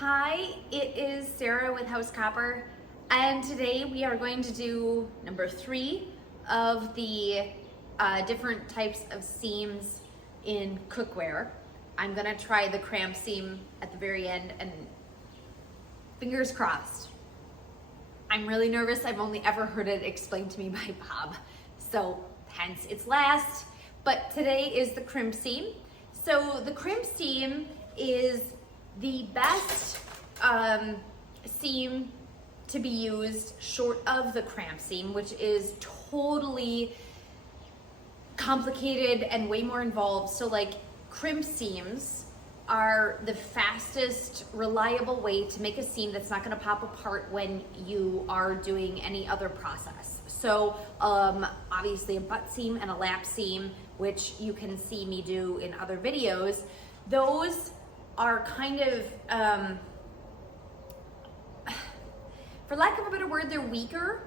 Hi, it is Sarah with House Copper, and today we are going to do number 3 of the different types of seams in cookware. I'm gonna try the cramp seam at the very end, and fingers crossed. I'm really nervous. I've only ever heard it explained to me by Bob, so hence its last. But today is the crimp seam. So the crimp seam is the best seam to be used short of the cramp seam, which is totally complicated and way more involved. So like crimp seams are the fastest, reliable way to make a seam that's not gonna pop apart when you are doing any other process. So obviously a butt seam and a lap seam, which you can see me do in other videos, those are kind of, for lack of a better word, they're weaker.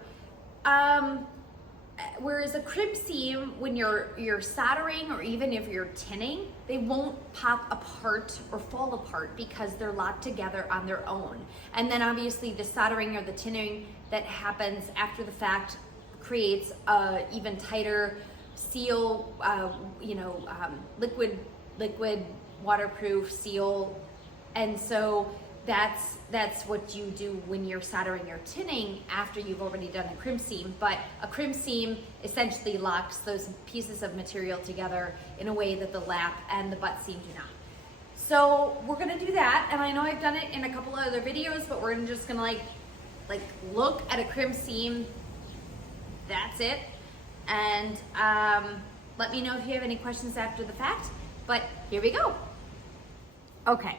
Whereas a crimp seam, when you're soldering or even if you're tinning, they won't pop apart or fall apart because they're locked together on their own. And then obviously the soldering or the tinning that happens after the fact creates a even tighter seal, liquid waterproof seal. And so that's what you do when you're soldering or tinning after you've already done a crimp seam. But a crimp seam essentially locks those pieces of material together in a way that the lap and the butt seam do not. So we're gonna do that, and I know I've done it in a couple of other videos, but we're just gonna like look at a crimp seam. That's it. And let me know if you have any questions after the fact, but here we go. Okay,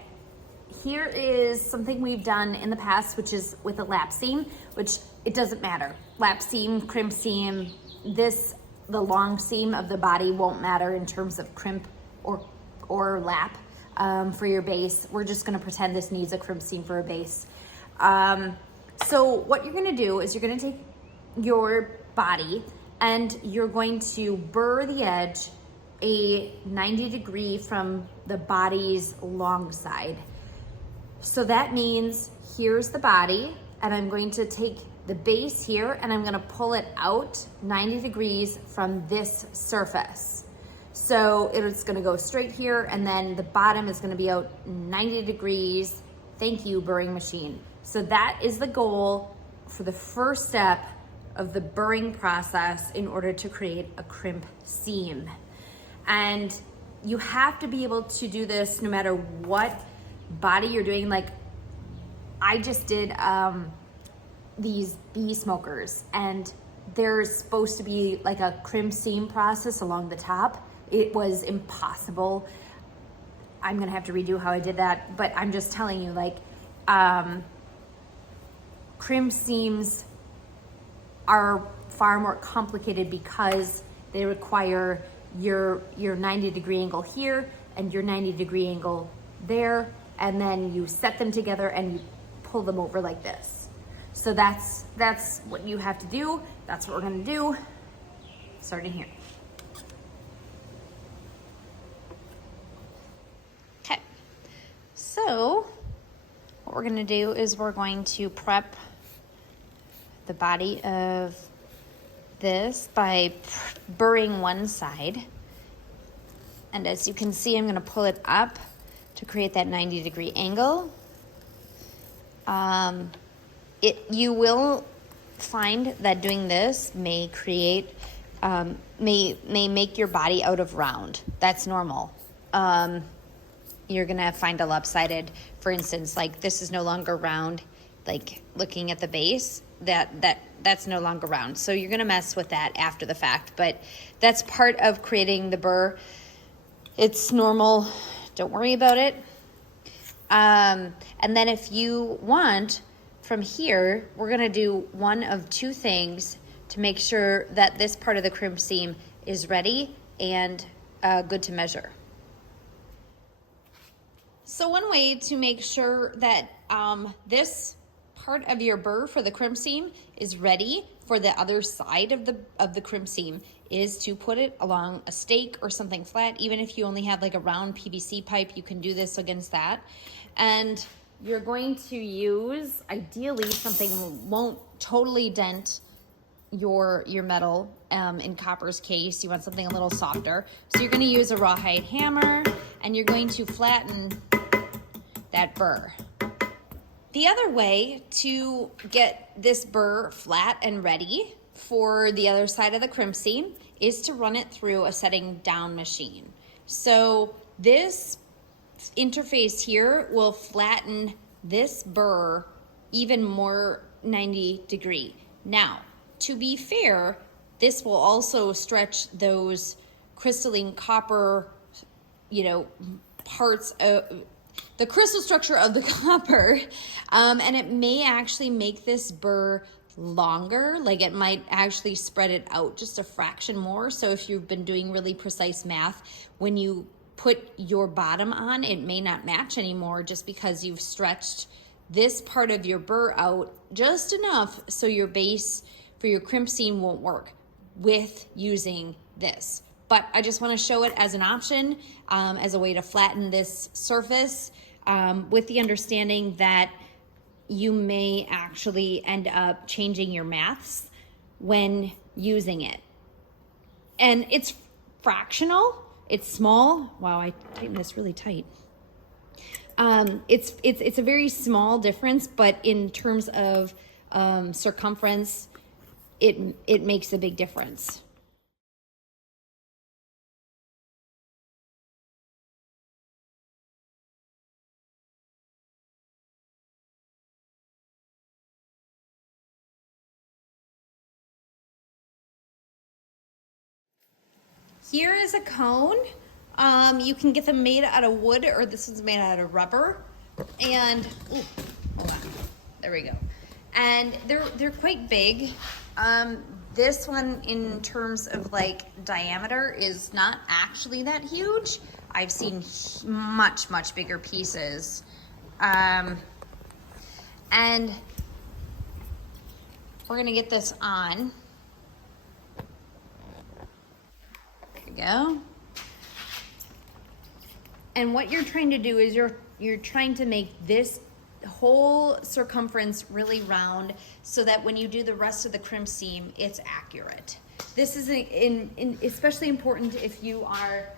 here is something we've done in the past, which is with a lap seam, which it doesn't matter. Lap seam, crimp seam, the long seam of the body won't matter in terms of crimp or lap for your base. We're just gonna pretend this needs a crimp seam for a base. So what you're gonna do is you're gonna take your body and you're going to burr the edge a 90-degree from the body's long side. So that means here's the body, and I'm going to take the base here and I'm gonna pull it out 90 degrees from this surface. So it's gonna go straight here, and then the bottom is gonna be out 90 degrees. Thank you, burring machine. So that is the goal for the first step of the burring process in order to create a crimp seam. And you have to be able to do this no matter what body you're doing. Like I just did these bee smokers, and there's supposed to be like a crimp seam process along the top. It was impossible. I'm gonna have to redo how I did that, but I'm just telling you, like crimp seams are far more complicated because they require your 90-degree angle here and your 90-degree angle there, and then you set them together and you pull them over like this. So that's what you have to do. That's what we're gonna do, starting here. Okay, so what we're gonna do is we're going to prep the body of this by burring one side. And as you can see, I'm gonna pull it up to create that 90-degree angle. You will find that doing this may create, may make your body out of round. That's normal. You're gonna find a lopsided, for instance, like this is no longer round, like looking at the base, that's no longer round. So you're gonna mess with that after the fact, but that's part of creating the burr. It's normal, don't worry about it. And then if you want, from here, we're gonna do one of two things to make sure that this part of the crimp seam is ready and good to measure. So one way to make sure that this part of your burr for the crimp seam is ready for the other side of the crimp seam is to put it along a stake or something flat. Even if you only have like a round PVC pipe, you can do this against that. And you're going to use, ideally, something that won't totally dent your metal. In copper's case, you want something a little softer. So you're going to use a rawhide hammer, and you're going to flatten that burr. The other way to get this burr flat and ready for the other side of the crimp seam is to run it through a setting down machine. So this interface here will flatten this burr even more 90 degree. Now, to be fair, this will also stretch those crystalline copper, parts of the crystal structure of the copper, and it may actually make this burr longer. Like, it might actually spread it out just a fraction more. So if you've been doing really precise math, when you put your bottom on, it may not match anymore just because you've stretched this part of your burr out just enough so your base for your crimp seam won't work with using this. But I just want to show it as an option, as a way to flatten this surface, with the understanding that you may actually end up changing your maths when using it. And it's fractional, it's small. Wow, I tightened this really tight. It's a very small difference, but in terms of circumference, it makes a big difference. Here is a cone. You can get them made out of wood, or this one's made out of rubber. And ooh, hold on, there we go. And they're quite big. This one, in terms of like diameter, is not actually that huge. I've seen much bigger pieces. And we're gonna get this on. Go. And what you're trying to do is you're trying to make this whole circumference really round so that when you do the rest of the crimp seam, it's accurate. This is especially important if you are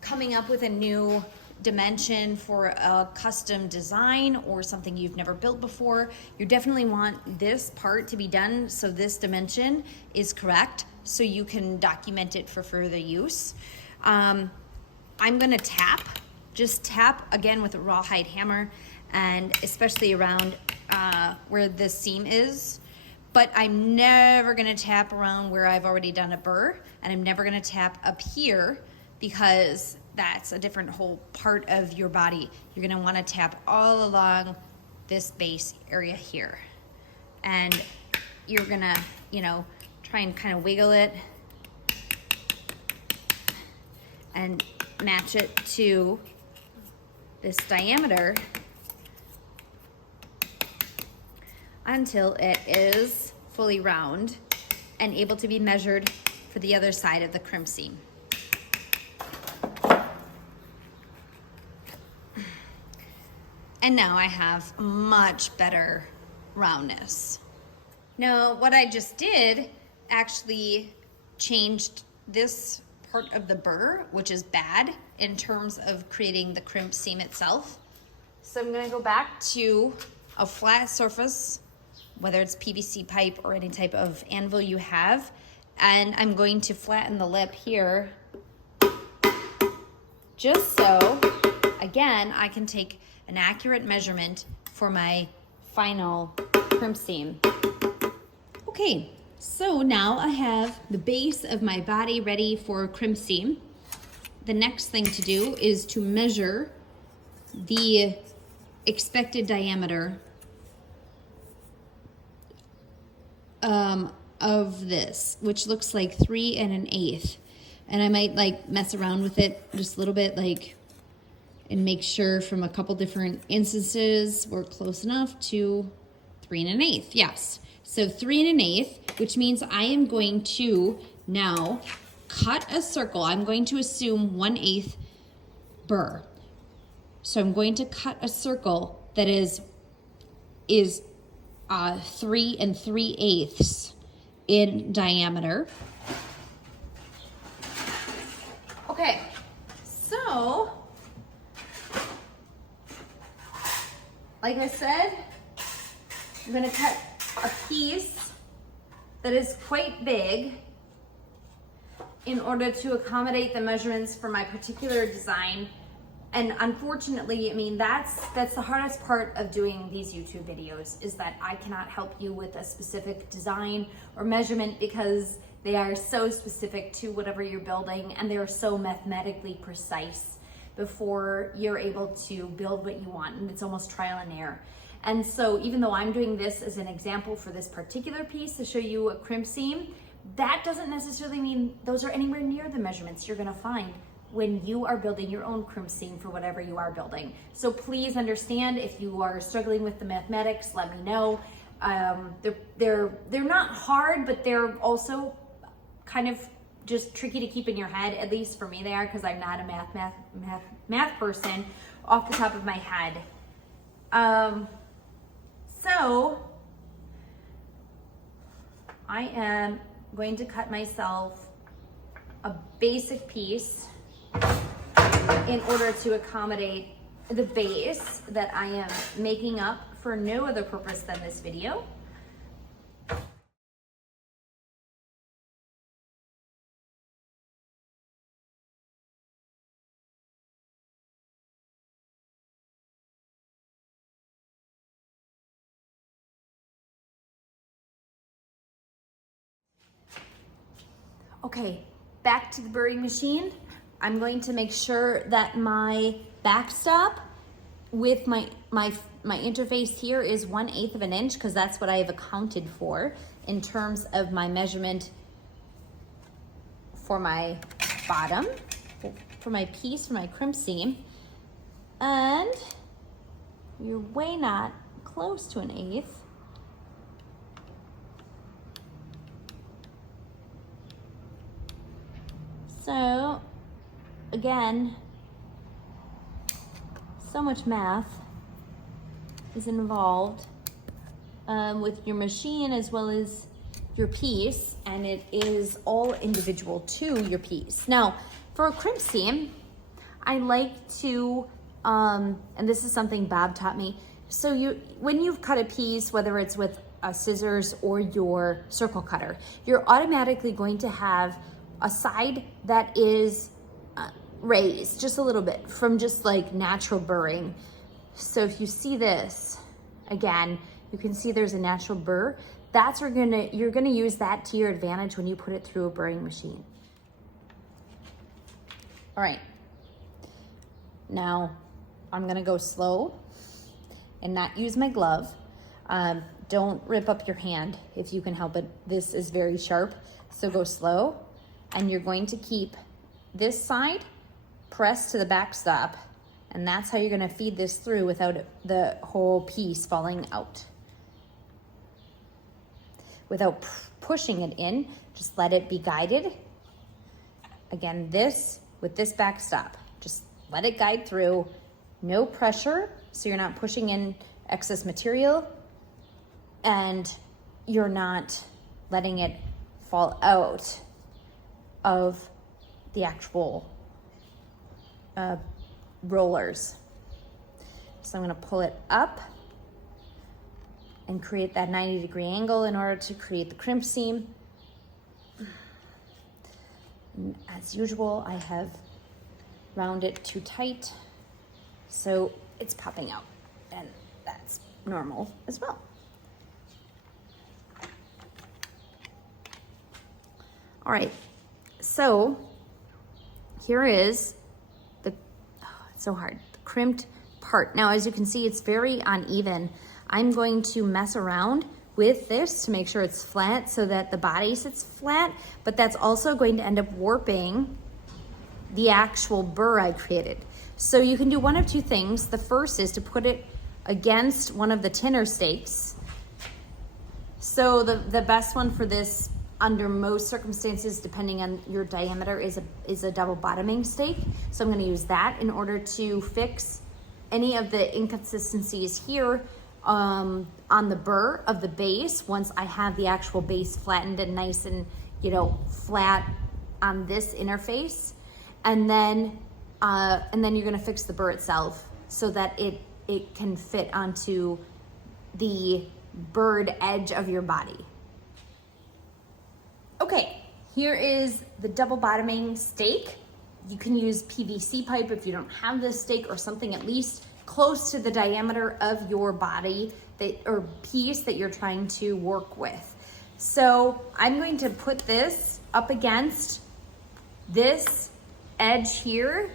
coming up with a new dimension for a custom design or something you've never built before. You definitely want this part to be done so this dimension is correct, so you can document it for further use. I'm gonna just tap again with a rawhide hammer, and especially around where the seam is. But I'm never gonna tap around where I've already done a burr, and I'm never gonna tap up here because that's a different whole part of your body. You're gonna wanna tap all along this base area here. And you're gonna, try and kind of wiggle it and match it to this diameter until it is fully round and able to be measured for the other side of the crimp seam. And now I have much better roundness. Now, what I just did actually changed this part of the burr, which is bad in terms of creating the crimp seam itself. So I'm gonna go back to a flat surface, whether it's PVC pipe or any type of anvil you have, and I'm going to flatten the lip here, just so, again, I can take an accurate measurement for my final crimp seam. Okay, so now I have the base of my body ready for crimp seam. The next thing to do is to measure the expected diameter of this, which looks like 3 1/8. And I might like mess around with it just a little bit, and make sure from a couple different instances we're close enough to 3 1/8. Yes. So 3 1/8, which means I am going to now cut a circle. I'm going to assume 1/8 burr. So I'm going to cut a circle that is 3 3/8 in diameter. Okay, so like I said, I'm gonna cut a piece that is quite big in order to accommodate the measurements for my particular design. And unfortunately, I mean, that's the hardest part of doing these YouTube videos, is that I cannot help you with a specific design or measurement because they are so specific to whatever you're building, and they're so mathematically precise before you're able to build what you want, and it's almost trial and error. And so even though I'm doing this as an example for this particular piece to show you a crimp seam, that doesn't necessarily mean those are anywhere near the measurements you're gonna find when you are building your own crimp seam for whatever you are building. So please understand, if you are struggling with the mathematics, let me know. They're not hard, but they're also kind of just tricky to keep in your head. At least for me they are, because I'm not a math person off the top of my head. So I am going to cut myself a basic piece in order to accommodate the base that I am making up for no other purpose than this video. Okay, back to the burring machine. I'm going to make sure that my backstop with my interface here is 1/8 of an inch, because that's what I have accounted for in terms of my measurement for my bottom, for my piece, for my crimp seam. And you're way not close to 1/8. So again, so much math is involved with your machine as well as your piece, and it is all individual to your piece. Now, for a crimp seam, I like to, and this is something Bob taught me, so when you've cut a piece, whether it's with a scissors or your circle cutter, you're automatically going to have a side that is raised just a little bit from just like natural burring. So if you see this, again, you can see there's a natural burr. That's where you're gonna use that to your advantage when you put it through a burring machine. All right, now I'm gonna go slow and not use my glove. Don't rip up your hand if you can help it. This is very sharp, so go slow. And you're going to keep this side pressed to the backstop, and that's how you're gonna feed this through without the whole piece falling out. Without pushing it in, just let it be guided. Again, with this backstop, just let it guide through, no pressure, so you're not pushing in excess material, and you're not letting it fall out of the actual rollers. So I'm gonna pull it up and create that 90-degree angle in order to create the crimp seam. And as usual, I have rounded it too tight, so it's popping out, and that's normal as well. All right. So here is it's so hard, the crimped part. Now, as you can see, it's very uneven. I'm going to mess around with this to make sure it's flat so that the body sits flat, but that's also going to end up warping the actual burr I created. So you can do one of two things. The first is to put it against one of the tinner stakes. So the best one for this, under most circumstances, depending on your diameter, is a double bottoming stake. So I'm gonna use that in order to fix any of the inconsistencies here on the burr of the base once I have the actual base flattened and nice and, you know, flat on this interface. And then you're gonna fix the burr itself so that it can fit onto the burred edge of your body. Okay, here is the double bottoming stake. You can use PVC pipe if you don't have this stake, or something at least close to the diameter of your body or piece that you're trying to work with. So I'm going to put this up against this edge here,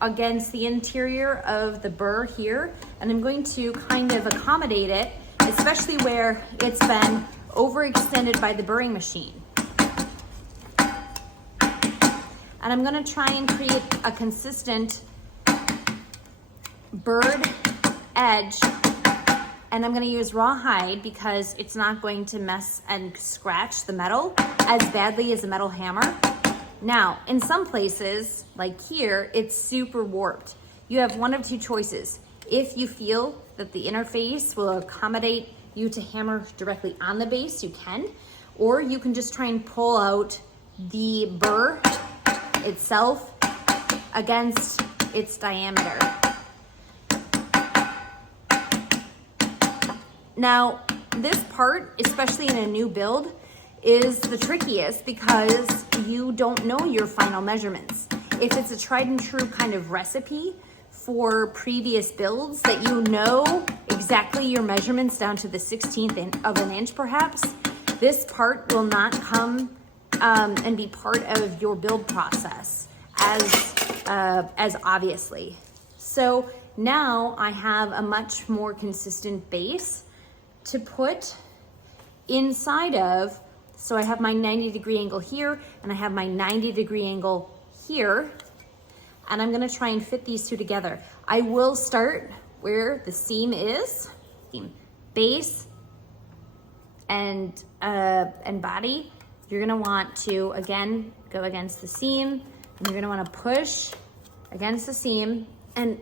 against the interior of the burr here, and I'm going to kind of accommodate it, especially where it's been overextended by the burring machine. And I'm gonna try and create a consistent burred edge, and I'm gonna use rawhide because it's not going to mess and scratch the metal as badly as a metal hammer. Now, in some places, like here, it's super warped. You have one of two choices. If you feel that the interface will accommodate you to hammer directly on the base, you can, or you can just try and pull out the burr itself against its diameter. Now, this part, especially in a new build, is the trickiest because you don't know your final measurements. If it's a tried and true kind of recipe for previous builds that you know exactly your measurements down to the 16th of an inch perhaps, this part will not come and be part of your build process as obviously. So now I have a much more consistent base to put inside of. So I have my 90-degree angle here, and I have my 90-degree angle here, and I'm gonna try and fit these two together. I will start where the seam is, base and body. You're gonna want to, again, go against the seam, and you're gonna wanna push against the seam. And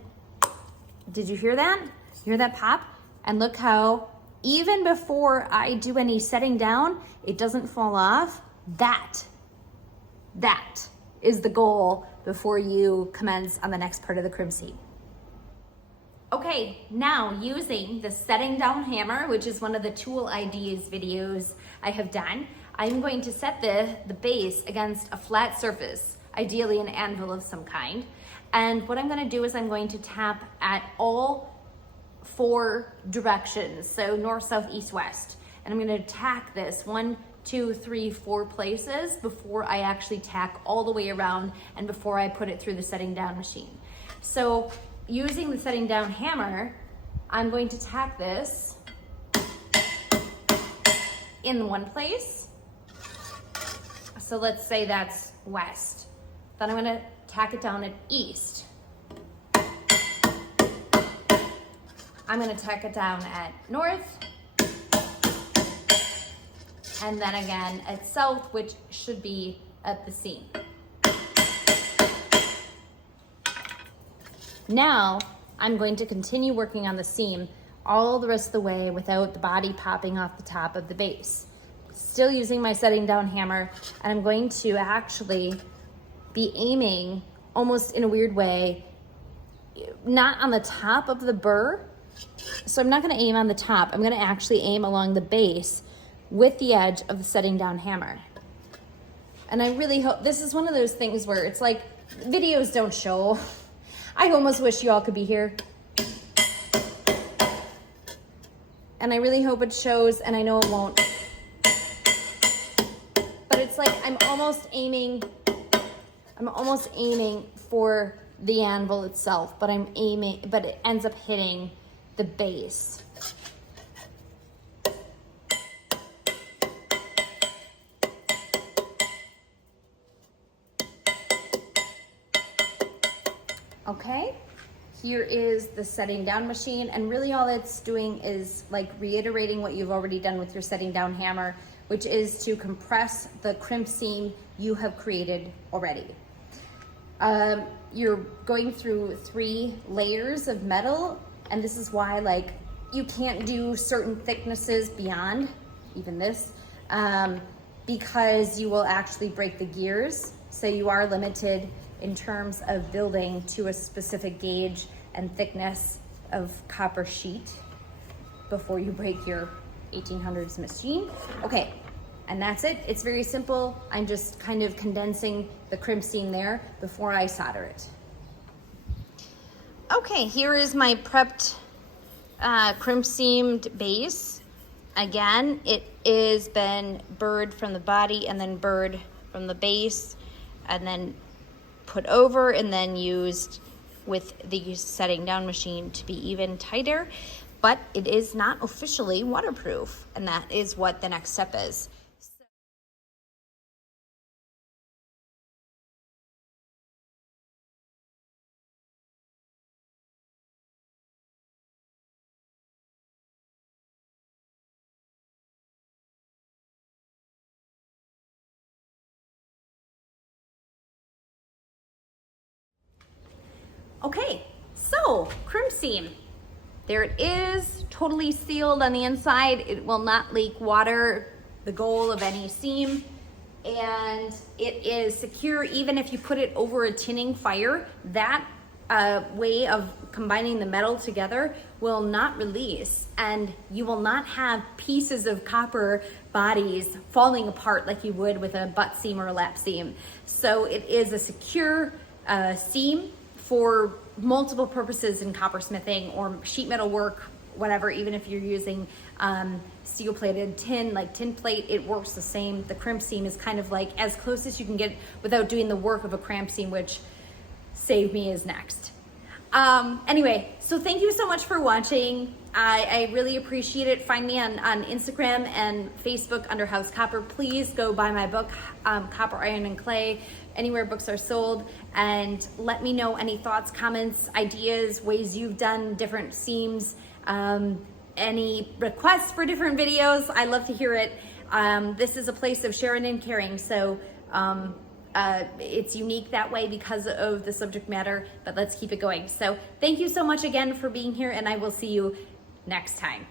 did you hear that? You hear that pop? And look how, even before I do any setting down, it doesn't fall off. That is the goal before you commence on the next part of the crimp seam. Okay, now using the setting down hammer, which is one of the tool IDs videos I have done, I'm going to set the base against a flat surface, ideally an anvil of some kind. And what I'm gonna do is I'm going to tap at all 4 directions, so north, south, east, west. And I'm gonna tack this 1, 2, 3, 4 places before I actually tack all the way around and before I put it through the setting down machine. So using the setting down hammer, I'm going to tack this in one place. So let's say that's west. Then I'm gonna tack it down at east. I'm gonna tack it down at north, and then again at south, which should be at the seam. Now, I'm going to continue working on the seam all the rest of the way without the body popping off the top of the base. Still using my setting down hammer, and I'm going to actually be aiming almost in a weird way, not on the top of the burr. So I'm not gonna aim on the top. I'm gonna actually aim along the base with the edge of the setting down hammer. And I really hope, this is one of those things where it's like, videos don't show. I almost wish you all could be here. And I really hope it shows, and I know it won't. But it's like I'm almost aiming for the anvil itself, but it ends up hitting the base. Okay, here is the setting down machine, and really all it's doing is like reiterating what you've already done with your setting down hammer, which is to compress the crimp seam you have created already. You're going through 3 layers of metal, and this is why like you can't do certain thicknesses beyond even this, because you will actually break the gears. So you are limited in terms of building to a specific gauge and thickness of copper sheet before you break your 1800s machine. Okay, and that's it. It's very simple. I'm just kind of condensing the crimp seam there before I solder it. Okay, here is my prepped crimp seamed base. Again, it is been burred from the body and then burred from the base and then put over and then used with the setting down machine to be even tighter, but it is not officially waterproof, and that is what the next step is. Okay, so crimp seam. There it is, totally sealed on the inside. It will not leak water, the goal of any seam. And it is secure even if you put it over a tinning fire. That way of combining the metal together will not release, and you will not have pieces of copper bodies falling apart like you would with a butt seam or a lap seam. So it is a secure seam for multiple purposes in coppersmithing or sheet metal work, whatever. Even if you're using steel plated tin, like tin plate, it works the same. The crimp seam is kind of like as close as you can get without doing the work of a cramp seam, which Save Me is next. Anyway, so thank you so much for watching. I really appreciate it. Find me on Instagram and Facebook under House Copper. Please go buy my book, Copper, Iron, and Clay, anywhere books are sold, and let me know any thoughts, comments, ideas, ways you've done different seams, any requests for different videos. I love to hear it. This is a place of sharing and caring, so it's unique that way because of the subject matter, but let's keep it going. So thank you so much again for being here, and I will see you next time.